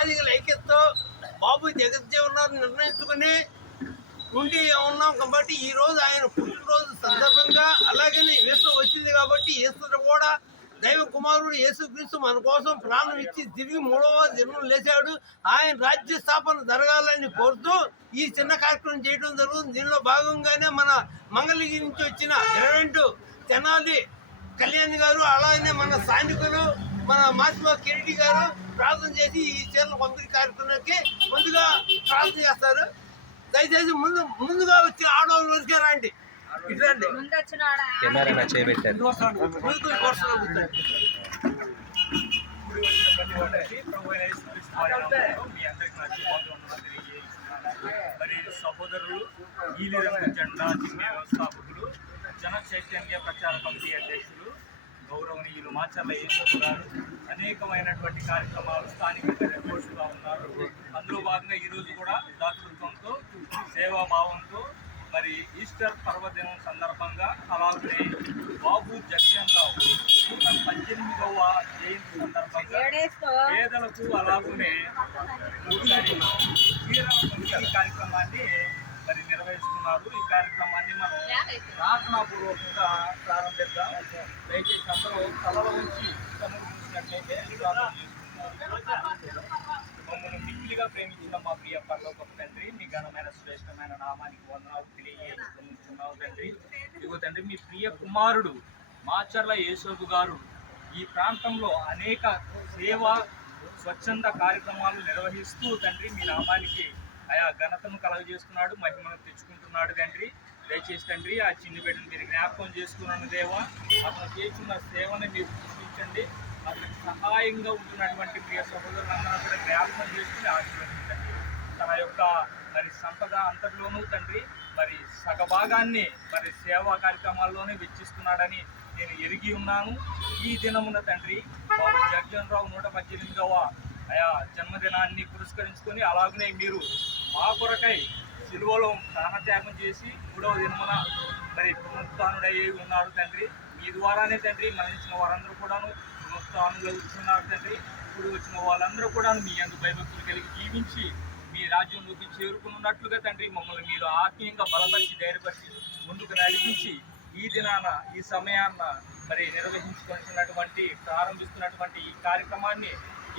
మాదిగల ఐక్యతతో బాబు జగజ్జీవన్ నిర్ణయించుకుని ఉండి ఉన్నాం కాబట్టి ఈరోజు ఆయన పుట్టినరోజు సందర్భంగా అలాగనే యేసు వచ్చింది కాబట్టి యేసు కూడా దైవ కుమారుడు యేసుక్రీస్తు మన కోసం ప్రాణం ఇచ్చి తిరిగి 3వ దినం లేచాడు. ఆయన రాజ్య స్థాపన జరగాలని కోరుతూ ఈ చిన్న కార్యక్రమం చేయడం జరుగుతుంది. దీనిలో భాగంగానే మన మంగళగిరి నుంచి వచ్చిన రెవరెండ్ తెనాలి కళ్యాణ్ గారు అలాగే మన స్థానికులు మన మాసిమా కిరీటి గారు ప్రార్థన చేసి ఈ చీరల పంపిణీ కార్యక్రమానికి ముందుగా ప్రార్థన చేస్తారు. దయచేసి ముందుగా వచ్చి ఆడవాళ్ళ వరకే రండి. ఇట్లండి మరి సహోదరులు నీలిరంగు జెండా చిహ్న వ్యవస్థాపకులు జన చైతన్య ప్రచార కమిటీ అధ్యక్షులు గౌరవనీయులు మాచర్ల యేసు గారు అనేకమైనటువంటి కార్యక్రమాలు స్థానికంగా నిర్వహిస్తూ ఉన్నారు. అందులో భాగంగా ఈరోజు కూడా దాతృత్వంతో సేవాభావంతో మరి ఈస్టర్ పర్వదినం సందర్భంగా అలాగే బాబు జగన్ రావు 18వ జయంతి సందర్భంగా పేదలకు అలాగనే చీరల కార్యక్రమాన్ని మరి నిర్వహిస్తున్నారు. ఈ కార్యక్రమాన్ని మనం ప్రార్థనాపూర్వకంగా ప్రారంభిద్దాం. దయచేసి అందరూ తలలో ఉంచి సమర్పించినట్లయితే మమ్మల్ని మిక్కిలిగా ప్రేమించిన మా ప్రియ పరలోకపు తండ్రి, మీ ఘనమైన శ్రేష్టమైన నామానికి వందనాలు తెలియజేస్తున్నావు తండ్రి. ఇదిగో తండ్రి, మీ ప్రియ కుమారుడు మాచర్ల యేసోబు గారు ఈ ప్రాంతంలో అనేక సేవా స్వచ్ఛంద కార్యక్రమాలు నిర్వహిస్తూ తండ్రి మీ నామానికి ఆయా ఘనతను కలగజేస్తున్నాడు, మహిమను తెచ్చుకుంటున్నాడు తండ్రి. దయచేసి తండ్రి ఆ చిన్ని బిడ్డను మీరు జ్ఞాపకం చేసుకున్నాను దేవా. అతను చేస్తున్న సేవని మీరు సృష్టించండి. అతనికి సహాయంగా ఉంటున్నటువంటి ప్రియ సహోదరులందరూ కూడా జ్ఞాపకం చేసుకుని ఆశీర్వదించండి. తన యొక్క మరి సంపద అంతటిలోనూ తండ్రి మరి సగభాగాన్ని మరి సేవా కార్యక్రమాల్లోనే వెచ్చిస్తున్నాడని నేను ఎరిగి ఉన్నాను. ఈ దినమున తండ్రి బాబు జగన్ రావు 118వ ఆయా జన్మదినాన్ని పురస్కరించుకొని అలాగనే మీరు మా కొరకై సిలువలో ప్రాణత్యాగం చేసి 3వ దినమున మరి పునరుత్థానుడై ఉన్నారు తండ్రి. మీ ద్వారానే తండ్రి మరణించిన వారందరూ కూడాను పునరుత్థానులు ఇస్తున్నారు తండ్రి. ఇప్పుడు వచ్చిన వాళ్ళందరూ కూడా మీ యందు భయభక్తులు కలిగి జీవించి మీ రాజ్యంలోకి చేరుకున్నట్లుగా తండ్రి మమ్మల్ని మీరు ఆత్మీయంగా బలపరిచి ధైర్యపరిచి ముందుకు నడిపించి ఈ దినాన ఈ సమయాన్న మరి నిర్వహించుకుంటున్నటువంటి ప్రారంభిస్తున్నటువంటి ఈ కార్యక్రమాన్ని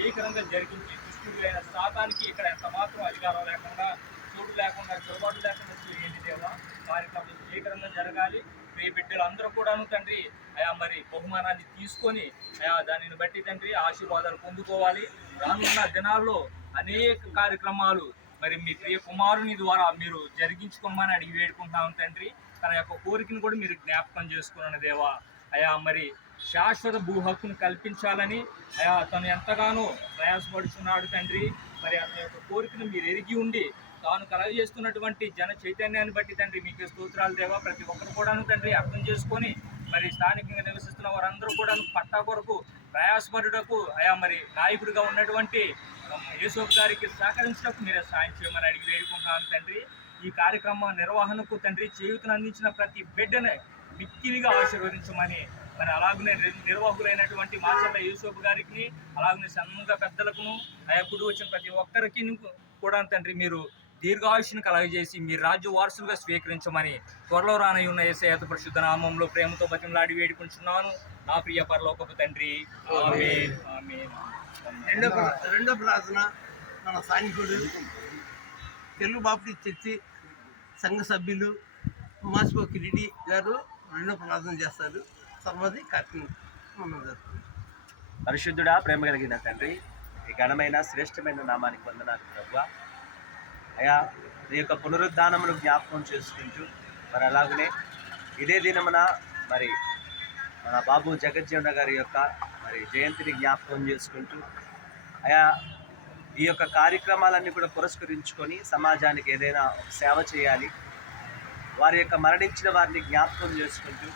ఏకరంగా జరిగించి దుష్టుడైన శాతానికి ఇక్కడ ఎంత మాత్రం అధికారం లేకుండా చోటు లేకుండా చొరబాటు లేకుండా చేయండి దేవా. కార్యక్రమం ఏకరంగా జరగాలి. మీ బిడ్డలు అందరూ కూడాను తండ్రి ఆయా మరి బహుమానాన్ని తీసుకొని ఆయా దానిని బట్టి తండ్రి ఆశీర్వాదాలు పొందుకోవాలి. రానున్న దినాల్లో అనేక కార్యక్రమాలు మరి మీ ప్రియ కుమారుని ద్వారా మీరు జరిగించుకోమని అడిగి వేడుకుంటున్నాను తండ్రి. తన యొక్క కోరికను కూడా మీరు జ్ఞాపకం చేసుకున్నాను దేవా. అయా మరి శాశ్వత భూ హక్కును కల్పించాలని అయా తను ఎంతగానో ప్రయాసపడుతున్నాడు తండ్రి. మరి అతని యొక్క కోరికను మీరు ఎరిగి ఉండి తాను కలగజేస్తున్నటువంటి జన చైతన్యాన్ని బట్టి తండ్రి మీకు స్తోత్రాలు దేవా. ప్రతి ఒక్కరు కూడాను తండ్రి అర్థం చేసుకొని మరి స్థానికంగా నివసిస్తున్న వారందరూ కూడాను పట్టా కొరకు ప్రయాసపడుటకు అయా మరి నాయకుడిగా ఉన్నటువంటి యేసోబు గారికి సహకరించడానికి మీరే సాయం చేయమని అడిగి వేడుకుంటున్నాను తండ్రి. ఈ కార్యక్రమ నిర్వహణకు తండ్రి చేయూతను అందించిన ప్రతి బిడ్డనే మిక్కిలిగా ఆశీర్వదించమని మరి అలాగనే నిర్వాహకులైనటువంటి మాచర్ల యేసోబు గారికి అలాగనే సంఘ పెద్దలకును ఆయా కుడి వచ్చిన ప్రతి ఒక్కరికి కూడా తండ్రి మీరు దీర్ఘాయుష్ను కలగజేసి మీ రాజ్య వారసులుగా స్వీకరించమని త్వరలో రానై ఉన్న యేసయ్య పరిశుద్ధ నామంలో ప్రేమతో బతిమలాడి వేడుకుంటున్నాను నా ప్రియ పరలోకపు తండ్రి. ఆమేన్ ఆమేన్. రెండో ప్రార్థన మన స్థానికుడు తెలుగు బాప్టిస్ట్ చర్చి సంఘ సభ్యులు మాసిమా కిరీటి గారు రెండో ప్రార్థన చేస్తారు. సర్వది కార్యక్రమం జరుగుతుంది. పరిశుద్ధుడా, ప్రేమ కలిగిన తండ్రి, ఈ ఘనమైన శ్రేష్టమైన నామానికి వందనాలు ప్రభువా. అయా నీ యొక్క పునరుద్ధానమును జ్ఞాపకం చేసుకుంటూ మరి అలాగనే ఇదే దినమున మరి మన బాబు జగజ్జీవన్ గారి యొక్క మరి జయంతిని జ్ఞాపకం చేసుకుంటూ అయా ఈ యొక్క కార్యక్రమాలన్నీ కూడా పురస్కరించుకొని సమాజానికి ఏదైనా సేవ చేయాలి, వారి యొక్క మరణించిన వారిని జ్ఞాపకం చేసుకుంటూ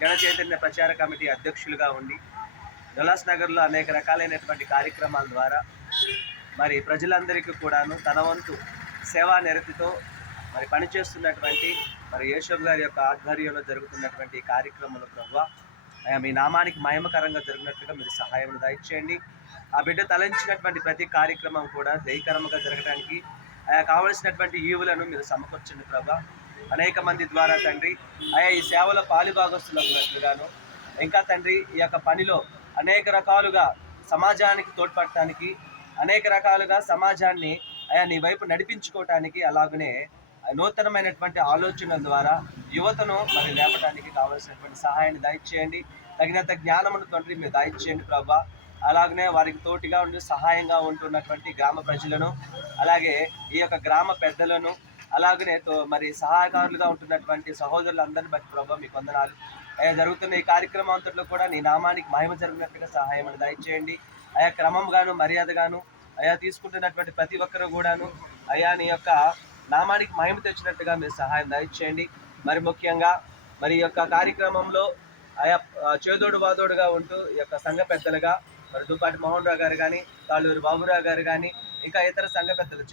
జన చైతన్య ప్రచార కమిటీ అధ్యక్షులుగా ఉండి దులాస్ నగర్లో అనేక రకాలైనటువంటి కార్యక్రమాల ద్వారా మరి ప్రజలందరికీ కూడాను తన వంతు సేవా నిరతితో మరి పనిచేస్తున్నటువంటి మరి యేసోబు గారి యొక్క ఆధ్వర్యంలో జరుగుతున్నటువంటి కార్యక్రమంలో ప్రభువా అయా మీ నామానికి మహిమకరంగా జరిగినట్లుగా మీరు సహాయం దయచేయండి. ఆ బిడ్డ తలంచినటువంటి ప్రతి కార్యక్రమం కూడా దయకరంగా జరగడానికి కావలసినటువంటి ఈవులను మీరు సమకూర్చండి ప్రభా. అనేక మంది ద్వారా తండ్రి ఈ సేవలో పాలుభాగస్తులుగాను ఇంకా తండ్రి ఈ యొక్క పనిలో అనేక రకాలుగా సమాజానికి తోడ్పడటానికి, అనేక రకాలుగా సమాజాన్ని నీ వైపు నడిపించుకోవటానికి, అలాగనే నూతనమైనటువంటి ఆలోచనల ద్వారా యువతను మరి లేపడానికి కావలసినటువంటి సహాయాన్ని దయచేయండి. తగినంత జ్ఞానమును తండ్రి మీరు దయచేయండి ప్రభా. అలాగనే వారికి తోటిగా ఉండి సహాయంగా ఉంటున్నటువంటి గ్రామ ప్రజలను, అలాగే ఈ యొక్క గ్రామ పెద్దలను, అలాగనే మరి సహాయకారులుగా ఉంటున్నటువంటి సహోదరులందరినీ బట్టి ప్రభా మీకు వందనాలు. జరుగుతున్న ఈ కార్యక్రమం అంతట్లో కూడా నీ నామానికి మహిమ జరిగినట్టుగా సహాయం దయచేయండి. క్రమంగాను మర్యాదగాను తీసుకుంటున్నటువంటి ప్రతి ఒక్కరు కూడాను నీ యొక్క నామానికి మహిమ తెచ్చినట్టుగా మీరు సహాయం దయచేయండి. మరి ముఖ్యంగా మరి ఈ యొక్క కార్యక్రమంలో చేదోడు వాదోడుగా ఉంటూ ఈ యొక్క సంఘ పెద్దలుగా మరి దుబ్బాటి మోహన్ రావు గారు కానీ, తాళ్ళూరు బాబురావు గారు కానీ, ఇంకా ఇతర సంఘ పెద్దలు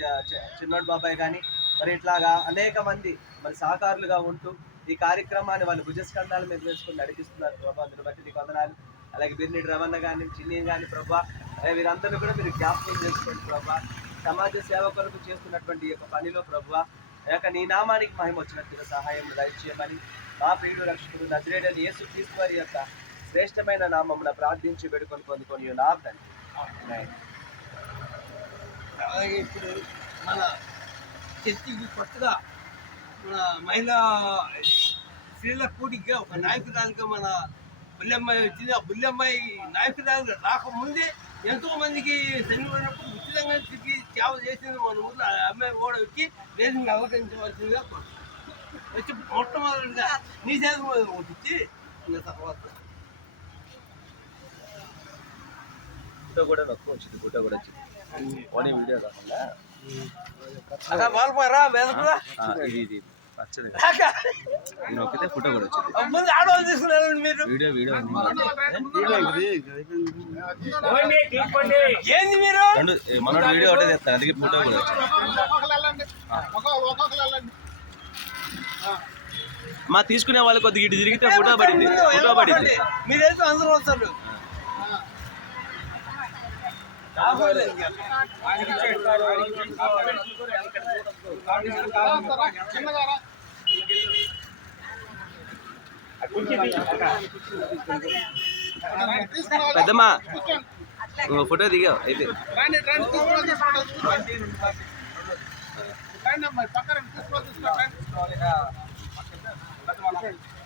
చిన్నోడు బాబాయ్ కానీ, మరి ఇట్లాగా అనేక మంది మరి సహకారులుగా ఉంటూ ఈ కార్యక్రమాన్ని వాళ్ళు భుజస్కంధాల మీద వేసుకుని నడిపిస్తున్నారు ప్రభా. అందుని బట్టి నీకు వందనాలు. అలాగే బిర్నిడి రవణ కానీ, చిన్ని కానీ ప్రభా, వీరందరూ కూడా మీరు జ్ఞాపకం చేసుకోండి ప్రభా. సమాజ సేవ కొరకు చేస్తున్నటువంటి ఈ యొక్క పనిలో ప్రభా నీ నామానికి మహిమ వచ్చినట్టుగా సహాయం దయచేయమని మా ప్రియుడు రక్షకుడు నజరేయుడైన యేసుక్రీస్తు వారి యొక్క శ్రేష్టమైన నామమున ప్రార్థించి వేడుకొని పొందుకొని ఉన్నాం. అలాగే ఇప్పుడు మన చర్చికి కొత్తగా మన మహిళా స్త్రీల కూడిగా ఒక నాయకురాలుగా మన బుల్లెమ్మాయి వచ్చింది. ఆ బుల్లెమ్మాయి నాయకురాలు రాకముందే ఎంతో మందికి చనిపోయినప్పుడు ఉచితంగా తిరిగి సేవ చేసింది మన ఊళ్ళో. అమ్మాయి కూడా వచ్చి దేశంగా అవతరించవలసిందిగా వచ్చి మొట్టమొదటిగా నీ దేశం వచ్చి తర్వాత ఫోటో కూడా నొక్కు వచ్చింది. ఫోటో కూడా వచ్చింది. ఓనీ వీడియో కాకుండా అలా బాగుపోయారా వేదకురా ఇది పచ్చది నొక్కితే ఫోటో కూడా వచ్చింది. ముందు ఆడవాళ్ళు తీసుకున్నారు మీరు వీడియో ఏంది మీరు రెండు మన వీడియో ఒకటే తెస్తాను. అందుకే ఫోటో కూడా వచ్చింది. మా తీసుకునే వాళ్ళు కొద్దిగా ఇటు తిరిగితే ఫోటో పడింది. ఫోటో పడింది. మీరు వెళ్తే అందరూ వస్తారు. పెద్దమ్మా ఫోటో దిగావు అయితే